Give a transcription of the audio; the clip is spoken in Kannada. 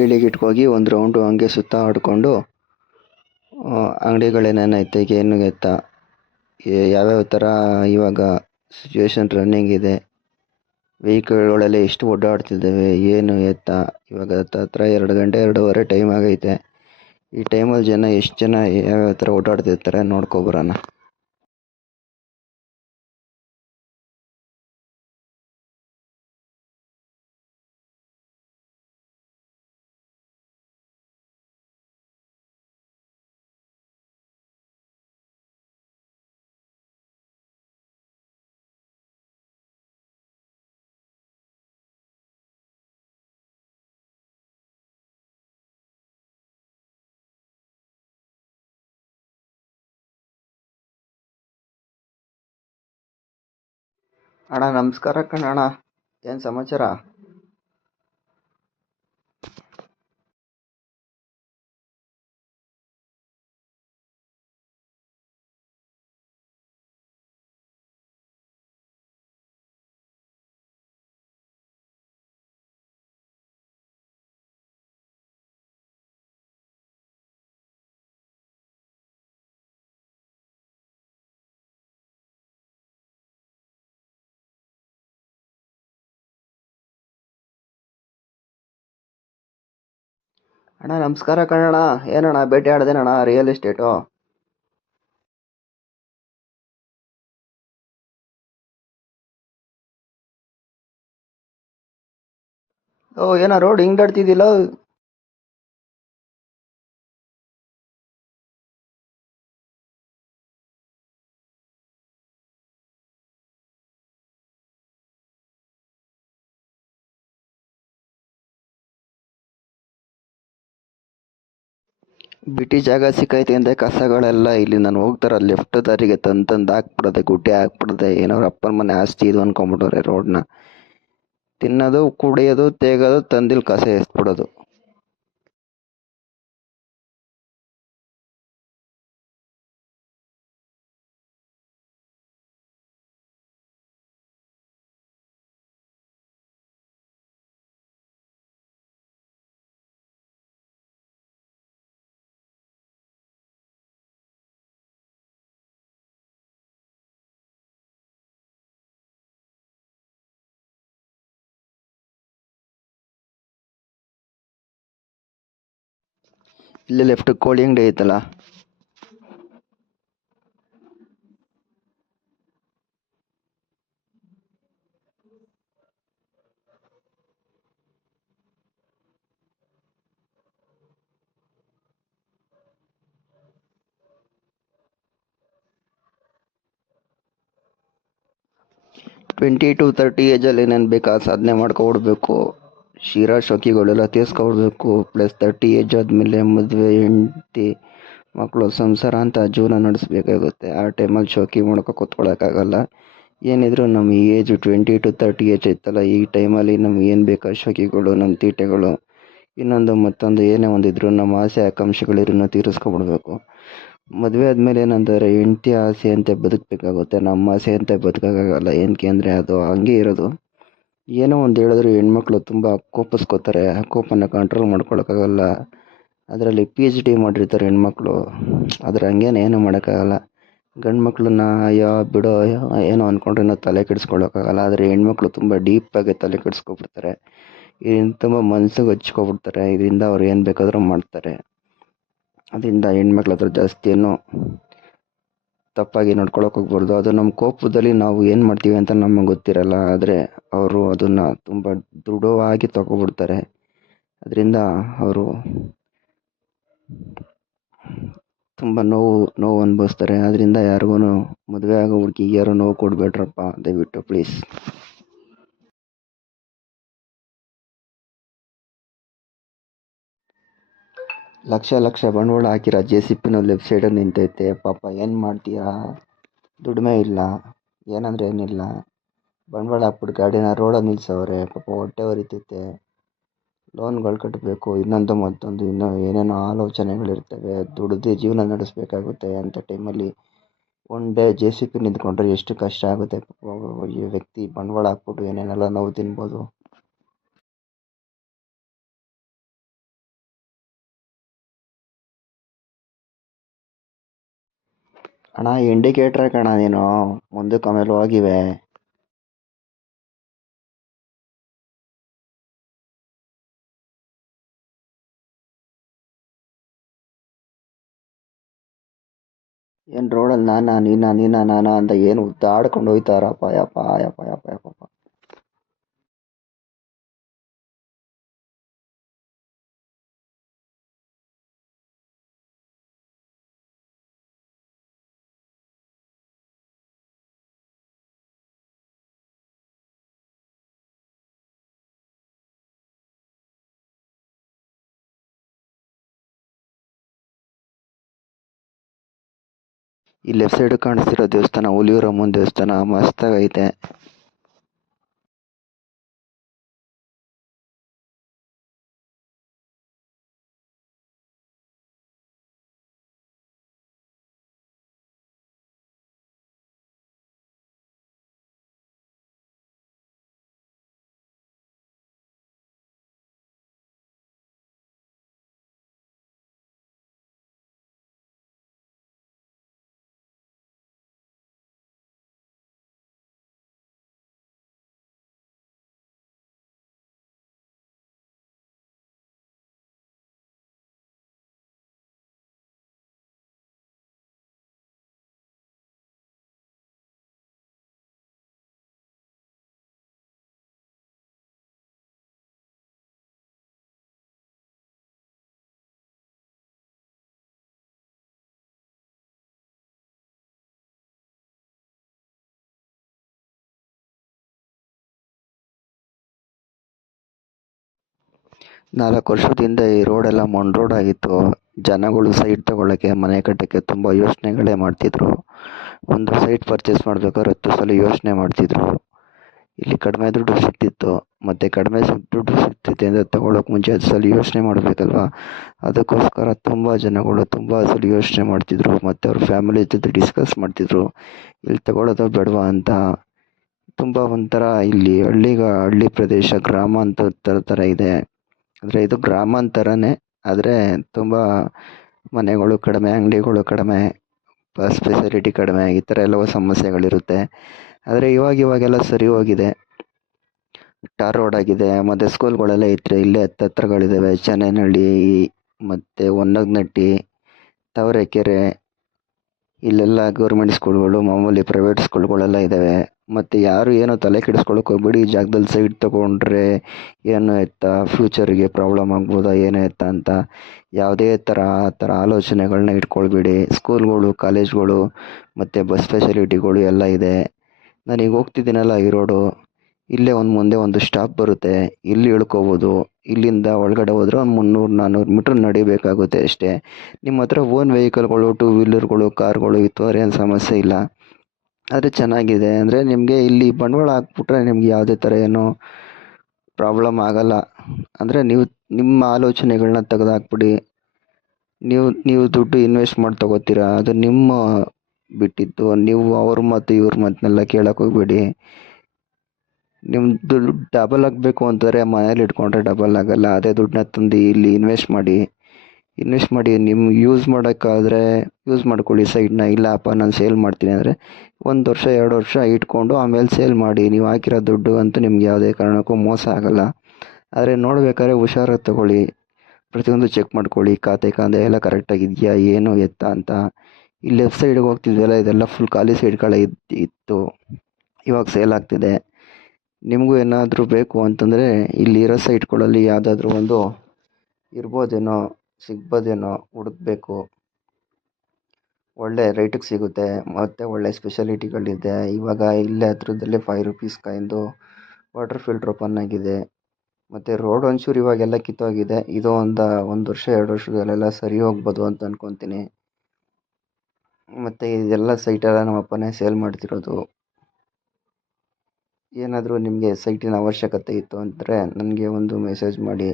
ಗೀಳಿಗಿಟ್ಕೋಗಿ ಒಂದು ರೌಂಡು ಹಂಗೆ ಸುತ್ತ ಆಡಿಕೊಂಡು ಅಂಗಡಿಗಳೇನೇನೈತೆ ಏನು ಎತ್ತ ಯಾವ್ಯಾವ ಥರ ಇವಾಗ ಸಿಚುವೇಶನ್ ರನ್ನಿಂಗ್ ಇದೆ, ವೆಹಿಕಲ್ಗಳೆಲ್ಲ ಎಷ್ಟು ಓಡಾಡ್ತಿದ್ದಾವೆ ಏನು ಎತ್ತ. ಇವಾಗ ಹತ್ರ 2 ಗಂಟೆ 2:30 ಟೈಮ್ ಆಗೈತೆ. ಈ ಟೈಮಲ್ಲಿ ಜನ ಎಷ್ಟು ಜನ ಯಾವ್ಯಾವ ಥರ ಓಡಾಡ್ತಿರ್ತಾರೆ ನೋಡ್ಕೊಬರೋಣ. ಅಣ್ಣ ನಮಸ್ಕಾರ ಕಣಣ್ಣ, ಏನು ಸಮಾಚಾರ? ಅಣ್ಣ ನಮಸ್ಕಾರ ಕಣಣ್ಣ, ಏನಣ್ಣ ಭೇಟಿ ಆಡ್ದೇನಣ್ಣ ರಿಯಲ್ ಎಸ್ಟೇಟು? ಓ ಏನೋ ರೋಡ್ ಹಿಂಗ್ ದಾಟ್ತಿದ್ದಿಲ್ಲ. ಬಿಟಿ ಜಾಗ ಸಿಕ್ಕೈತೆ ಅಂತ ಕಸಗಳೆಲ್ಲ ಇಲ್ಲಿ ನಾನು ಹೋಗ್ತಾರ ಲೆಫ್ಟ್ ದಾರಿಗೆ ತಂದು ಹಾಕ್ಬಿಡೋದೆ, ಗುಡ್ಡೆ ಹಾಕ್ಬಿಡೋದೆ. ಏನೋ ಅಪ್ಪನ ಮನೆ ಆಸ್ತಿ ಇದು ಅನ್ಕೊಂಬಿಟ್ಟವ್ರೆ. ರೋಡ್ನ ತಿನ್ನೋದು ಕುಡಿಯೋದು ತೇಗೋದು ತಂದಿಲ್ ಕಸ ಎಸ್ಬಿಡೋದು. ಇಲ್ಲೇ ಲೆಫ್ಟ್ ಕೋಳಿ ಅಂಗಡಿ ಐತಲ್ಲ, ಟ್ವೆಂಟಿ ಟು 30 ಏಜಲ್ಲಿ ಏನೇನು ಬೇಕಾ ಸಾಧನೆ ಮಾಡ್ಕೊಬಿಡ್ಬೇಕು. ಶಿರಾ ಶೋಕಿಗಳೆಲ್ಲ ತೀರ್ಸ್ಕೊಬಿಡ್ಬೇಕು. ಪ್ಲಸ್ 30 ಏಜ್ ಆದಮೇಲೆ ಮದುವೆ, ಹೆಂಡತಿ, ಮಕ್ಕಳು, ಸಂಸಾರ ಅಂತ ಜೀವನ ನಡೆಸಬೇಕಾಗುತ್ತೆ. ಆ ಟೈಮಲ್ಲಿ ಶೋಕಿ ಮಾಡ್ಕೊ ಕೂತ್ಕೊಳ್ಳೋಕ್ಕಾಗಲ್ಲ. ಏನಿದ್ರು ನಮ್ಮ ಏಜ್ 20 ಟು 30 ಏಜ್ ಐತಲ್ಲ, ಈ ಟೈಮಲ್ಲಿ ನಮ್ಗೆ ಏನು ಬೇಕಾ ಶೋಕಿಗಳು, ನಮ್ಮ ತೀಟೆಗಳು, ಇನ್ನೊಂದು ಮತ್ತೊಂದು ಏನೇ ಒಂದಿದ್ರು ನಮ್ಮ ಆಸೆ ಆಕಾಂಕ್ಷೆಗಳಿರನ್ನು ತೀರಿಸ್ಕೊಬಿಡ್ಬೇಕು. ಮದುವೆ ಆದಮೇಲೆ ಏನಂತಾರೆ, ಹೆಂಡತಿ ಆಸೆ ಅಂತ ಬದುಕಬೇಕಾಗುತ್ತೆ, ನಮ್ಮ ಆಸೆ ಅಂತ ಬದುಕೋಕ್ಕಾಗಲ್ಲ. ಏನಕ್ಕೆ ಅಂದರೆ ಅದು ಹಂಗೆ ಇರೋದು. ಏನೋ ಒಂದು ಹೇಳಿದ್ರು ಹೆಣ್ಮಕ್ಳು ತುಂಬ ಕೋಪಿಸ್ಕೋತಾರೆ. ಆ ಕೋಪನ ಕಂಟ್ರೋಲ್ ಮಾಡ್ಕೊಳಕ್ಕಾಗಲ್ಲ. ಅದರಲ್ಲಿ PhD ಮಾಡಿರ್ತಾರೆ ಹೆಣ್ಮಕ್ಳು, ಆದರೆ ಹಂಗೇನು ಏನೂ ಮಾಡೋಕ್ಕಾಗಲ್ಲ. ಗಂಡು ಮಕ್ಳನ್ನ ಅಯ್ಯೋ ಬಿಡೋ ಏನೋ ಅಂದ್ಕೊಂಡ್ರೆ ತಲೆ ಕೆಡಿಸ್ಕೊಳ್ಳೋಕ್ಕಾಗಲ್ಲ. ಆದರೆ ಹೆಣ್ಮಕ್ಳು ತುಂಬ ಡೀಪಾಗಿ ತಲೆ ಕೆಡಿಸ್ಕೊಬಿಡ್ತಾರೆ. ಇದರಿಂದ ತುಂಬ ಮನಸ್ಸಿಗೆ ಹಚ್ಕೊಬಿಡ್ತಾರೆ. ಇದರಿಂದ ಅವ್ರು ಏನು ಬೇಕಾದರೂ ಮಾಡ್ತಾರೆ. ಅದರಿಂದ ಹೆಣ್ಮಕ್ಳ ಹತ್ರ ಜಾಸ್ತಿ ಏನು ತಪ್ಪಾಗಿ ನಡ್ಕೊಳಕ್ಕೆ ಹೋಗ್ಬಾರ್ದು. ಅದು ನಮ್ಮ ಕೋಪದಲ್ಲಿ ನಾವು ಏನು ಮಾಡ್ತೀವಿ ಅಂತ ನಮಗೆ ಗೊತ್ತಿರಲ್ಲ. ಆದರೆ ಅವರು ಅದನ್ನು ತುಂಬ ದೃಢವಾಗಿ ತಗೊಬಿಡ್ತಾರೆ. ಅದರಿಂದ ಅವರು ತುಂಬ ನೋವು ಅನುಭವಿಸ್ತಾರೆ. ಅದರಿಂದ ಯಾರಿಗೂ ಮದುವೆ ಆಗೋ ಹುಡುಗಿಗೆ ಯಾರು ನೋವು ಕೊಡಬೇಡ್ರಪ್ಪ, ದಯವಿಟ್ಟು ಪ್ಲೀಸ್. ಲಕ್ಷ ಬಂಡವಾಳ ಹಾಕಿರೋ JCB ಲೆಫ್ಟ್ ಸೈಡಲ್ಲಿ ನಿಂತೈತೆ. ಪಾಪ ಏನು ಮಾಡ್ತೀಯಾ, ದುಡಿಮೆ ಇಲ್ಲ, ಏನಂದರೆ ಏನಿಲ್ಲ. ಬಂಡವಾಳ ಹಾಕ್ಬಿಟ್ಟು ಗಾಡಿನ ರೋಡಲ್ಲಿ ನಿಲ್ಸವ್ರೆ. ಪಾಪ ಹೊಟ್ಟೆ ಉರಿತೈತೆ, ಲೋನ್ಗಳು ಕಟ್ಟಬೇಕು, ಇನ್ನೊಂದು ಮತ್ತೊಂದು ಇನ್ನೂ ಏನೇನೋ ಆಲೋಚನೆಗಳಿರ್ತವೆ. ದುಡಿದು ಜೀವನ ನಡೆಸಬೇಕಾಗುತ್ತೆ. ಅಂಥ ಟೈಮಲ್ಲಿ ಒನ್ ಡೇ JCB ನಿಂತ್ಕೊಂಡ್ರೆ ಎಷ್ಟು ಕಷ್ಟ ಆಗುತ್ತೆ. ಈ ವ್ಯಕ್ತಿ ಬಂಡವಾಳ ಹಾಕ್ಬಿಟ್ಟು ಏನೇನೆಲ್ಲ ನೋವು ತಿನ್ಬೋದು. ಅಣ್ಣ ಇಂಡಿಕೇಟ್ರ್ ಕಣ ನೀನು, ಮುಂದಕ್ಕೆ ಆಮೇಲೆ ಹೋಗಿವೆ. ಏನು ರೋಡಲ್ಲಿ ನಾನಾ ಅಂತ ಏನು ಉದ್ದಾಡ್ಕೊಂಡು ಹೋಯ್ತಾರಪ್ಪ, ಯಪ್ಪ ಯಪ್ಪ ಯಪ್ಪ ಯಪ್ಪ. ಈ ಲೆಫ್ಟ್ ಸೈಡ್ ಕಾಣಿಸ್ತಿರೋ ದೇವಸ್ಥಾನ ಹುಲಿಯೂರಮ್ಮನ ದೇವಸ್ಥಾನ ಮಸ್ತಾಗೈತೆ. ನಾಲ್ಕು ವರ್ಷದಿಂದ ಈ ರೋಡೆಲ್ಲ ಮಣ್ಣು ರೋಡ್ ಆಗಿತ್ತು. ಜನಗಳು ಸೈಟ್ ತಗೊಳ್ಳೋಕ್ಕೆ, ಮನೆ ಕಟ್ಟೋಕ್ಕೆ ತುಂಬ ಯೋಚನೆಗಳೇ ಮಾಡ್ತಿದ್ರು. ಒಂದು ಸೈಟ್ ಪರ್ಚೇಸ್ ಮಾಡ್ಬೇಕಾದ್ರೆ 10 ಸಲ ಯೋಚನೆ ಮಾಡ್ತಿದ್ರು. ಇಲ್ಲಿ ಕಡಿಮೆ ದುಡ್ಡು ಸಿಗ್ತಿತ್ತು, ಮತ್ತು ಕಡಿಮೆ ದುಡ್ಡು ಸಿಗ್ತಿದೆ ಅಂದರೆ ತಗೊಳ್ಳೋಕೆ ಮುಂಚೆ 10 ಸಲ ಯೋಚನೆ ಮಾಡಬೇಕಲ್ವ. ಅದಕ್ಕೋಸ್ಕರ ತುಂಬ ಜನಗಳು ತುಂಬ ಸಲ ಯೋಚನೆ ಮಾಡ್ತಿದ್ರು, ಮತ್ತು ಅವ್ರ ಫ್ಯಾಮಿಲಿ ಜೊತೆ ಡಿಸ್ಕಸ್ ಮಾಡ್ತಿದ್ರು, ಇಲ್ಲಿ ತಗೊಳ್ಳೋದು ಬೇಡವಾ ಅಂತ. ತುಂಬ ಒಂಥರ ಇಲ್ಲಿ ಹಳ್ಳಿ ಪ್ರದೇಶ, ಗ್ರಾಮ ಅಂತ ಥರ ಇದೆ. ಅಂದರೆ ಇದು ಗ್ರಾಮಾಂತರನೇ, ಆದರೆ ತುಂಬ ಮನೆಗಳು ಕಡಿಮೆ, ಅಂಗಡಿಗಳು ಕಡಿಮೆ, ಬಸ್ ಫೆಸಿಲಿಟಿ ಕಡಿಮೆ, ಈ ಥರ ಎಲ್ಲವೂ ಸಮಸ್ಯೆಗಳಿರುತ್ತೆ. ಆದರೆ ಇವಾಗೆಲ್ಲ ಸರಿ ಹೋಗಿದೆ. ಟಾರ್ ರೋಡ್ ಆಗಿದೆ, ಮತ್ತು ಸ್ಕೂಲ್ಗಳೆಲ್ಲ ಇತ್ತು ಇಲ್ಲೇ ಹತ್ರಗಳಿದ್ದಾವೆ. ಚೆನ್ನೈನಹಳ್ಳಿ, ಮತ್ತು ಹೊನ್ನಗ್ನಟ್ಟಿ, ತಾವರೆಕೆರೆ, ಇಲ್ಲೆಲ್ಲ ಗೌರ್ಮೆಂಟ್ ಸ್ಕೂಲ್ಗಳು, ಮಾಮೂಲಿ ಪ್ರೈವೇಟ್ ಸ್ಕೂಲ್ಗಳೆಲ್ಲ ಇದ್ದಾವೆ. ಮತ್ತು ಯಾರು ಏನೋ ತಲೆ ಕೆಡಿಸ್ಕೊಳಕ್ಕೆ ಹೋಗ್ಬೇಡಿ. ಈ ಜಾಗದಲ್ಲಿ ಸೈಟ್ ತೊಗೊಂಡ್ರೆ ಏನು ಎತ್ತ, ಫ್ಯೂಚರಿಗೆ ಪ್ರಾಬ್ಲಮ್ ಆಗ್ಬೋದಾ ಏನು ಎತ್ತ ಅಂತ ಯಾವುದೇ ಥರ ಆಲೋಚನೆಗಳನ್ನ ಇಟ್ಕೊಳ್ಬೇಡಿ. ಸ್ಕೂಲ್ಗಳು, ಕಾಲೇಜ್ಗಳು ಮತ್ತು ಬಸ್ ಫೆಸಿಲಿಟಿಗಳು ಎಲ್ಲ ಇದೆ. ನಾನೀಗ ಹೋಗ್ತಿದ್ದೀನಲ್ಲ ಈ ರೋಡು, ಇಲ್ಲೇ ಮುಂದೆ ಒಂದು ಸ್ಟಾಪ್ ಬರುತ್ತೆ, ಇಲ್ಲಿ ಇಳ್ಕೊಬೋದು. ಇಲ್ಲಿಂದ ಒಳಗಡೆ ಹೋದರೆ ಒಂದು 300-400 ಮೀಟ್ರ್ ನಡಿಬೇಕಾಗುತ್ತೆ ಅಷ್ಟೇ. ನಿಮ್ಮ ಹತ್ರ ಓನ್ ವೆಹಿಕಲ್ಗಳು, 2 ವೀಲರ್ಗಳು, ಕಾರ್ಗಳು ಇತ್ತು ಅಂದರೆ ಏನು ಸಮಸ್ಯೆ ಇಲ್ಲ. ಆದರೆ ಚೆನ್ನಾಗಿದೆ. ಅಂದರೆ ನಿಮಗೆ ಇಲ್ಲಿ ಬಂಡವಾಳ ಹಾಕ್ಬಿಟ್ರೆ ನಿಮ್ಗೆ ಯಾವುದೇ ಥರ ಏನೋ ಪ್ರಾಬ್ಲಮ್ ಆಗಲ್ಲ. ಅಂದರೆ ನೀವು ನಿಮ್ಮ ಆಲೋಚನೆಗಳನ್ನ ತೆಗೆದುಹಾಕ್ಬಿಡಿ. ನೀವು ದುಡ್ಡು ಇನ್ವೆಸ್ಟ್ ಮಾಡಿ ತೊಗೋತೀರಾ, ಅದು ನಿಮ್ಮ ಬಿಟ್ಟಿದ್ದು. ನೀವು ಅವ್ರ ಮತ್ತು ಇವ್ರ ಮಾತನ್ನೆಲ್ಲ ಕೇಳಕ್ಕೆ ಹೋಗ್ಬೇಡಿ. ನಿಮ್ಮ ದುಡ್ಡು ಡಬಲ್ ಆಗಬೇಕು ಅಂತಾರೆ, ಮನೇಲಿ ಇಟ್ಕೊಂಡ್ರೆ ಡಬಲ್ ಆಗಲ್ಲ. ಅದೇ ದುಡ್ಡನ್ನ ತಂದು ಇಲ್ಲಿ ಇನ್ವೆಸ್ಟ್ ಮಾಡಿ. ನಿಮ್ಗೆ ಯೂಸ್ ಮಾಡೋಕ್ಕಾದರೆ ಯೂಸ್ ಮಾಡ್ಕೊಳ್ಳಿ ಸೈಡ್ನ. ಇಲ್ಲಪ್ಪ ನಾನು ಸೇಲ್ ಮಾಡ್ತೀನಿ ಅಂದರೆ 1 ವರ್ಷ 2 ವರ್ಷ ಇಟ್ಕೊಂಡು ಆಮೇಲೆ ಸೇಲ್ ಮಾಡಿ. ನೀವು ಹಾಕಿರೋ ದುಡ್ಡು ಅಂತೂ ನಿಮ್ಗೆ ಯಾವುದೇ ಕಾರಣಕ್ಕೂ ಮೋಸ ಆಗಲ್ಲ. ಆದರೆ ನೋಡ್ಬೇಕಾದ್ರೆ ಹುಷಾರಾಗಿ ತಗೊಳ್ಳಿ, ಪ್ರತಿಯೊಂದು ಚೆಕ್ ಮಾಡ್ಕೊಳ್ಳಿ. ಖಾತೆ ಎಲ್ಲ ಕರೆಕ್ಟಾಗಿದೆಯಾ, ಏನು ಎತ್ತ ಅಂತ. ಈ ಲೆಫ್ಟ್ ಸೈಡ್ಗೆ ಹೋಗ್ತಿದ್ವಲ್ಲ, ಇದೆಲ್ಲ ಫುಲ್ ಖಾಲಿ ಸೈಡ್ಗಳೇ ಇತ್ತು, ಇವಾಗ ಸೇಲ್ ಆಗ್ತಿದೆ. ನಿಮಗೂ ಏನಾದರೂ ಬೇಕು ಅಂತಂದರೆ ಇಲ್ಲಿರೋ ಸೈಟ್ಗಳಲ್ಲಿ ಯಾವುದಾದ್ರೂ ಒಂದು ಇರ್ಬೋದೇನೋ, ಸಿಗ್ಬೋದೇನೋ, ಹುಡುಕಬೇಕು. ಒಳ್ಳೆ ರೇಟಿಗೆ ಸಿಗುತ್ತೆ, ಮತ್ತು ಒಳ್ಳೆ ಸ್ಪೆಷಾಲಿಟಿಗಳಿದೆ. ಇವಾಗ ಇಲ್ಲೇ ಹತ್ರದಲ್ಲೇ 5 ರೂಪೀಸ್ ಕಾಯಿಂದು ವಾಟರ್ ಫಿಲ್ಟ್ರ್ ಓಪನ್ ಆಗಿದೆ. ಮತ್ತು ರೋಡ್ ಒಂಚೂರು ಇವಾಗೆಲ್ಲ ಕಿತ್ತೋಗಿದೆ. ಇದು 1 ವರ್ಷ 2 ವರ್ಷದಲ್ಲೆಲ್ಲ ಸರಿ ಹೋಗ್ಬೋದು ಅಂತ ಅಂದ್ಕೊತೀನಿ. ಮತ್ತು ಇದೆಲ್ಲ ಸೈಟೆಲ್ಲ ನಮ್ಮ ಅಪ್ಪನೇ ಸೇಲ್ ಮಾಡ್ತಿರೋದು. ಏನಾದರೂ ನಿಮಗೆ ಸೈಟಿನ ಅವಶ್ಯಕತೆ ಇತ್ತು ಅಂದರೆ ನನಗೆ ಒಂದು ಮೆಸೇಜ್ ಮಾಡಿ.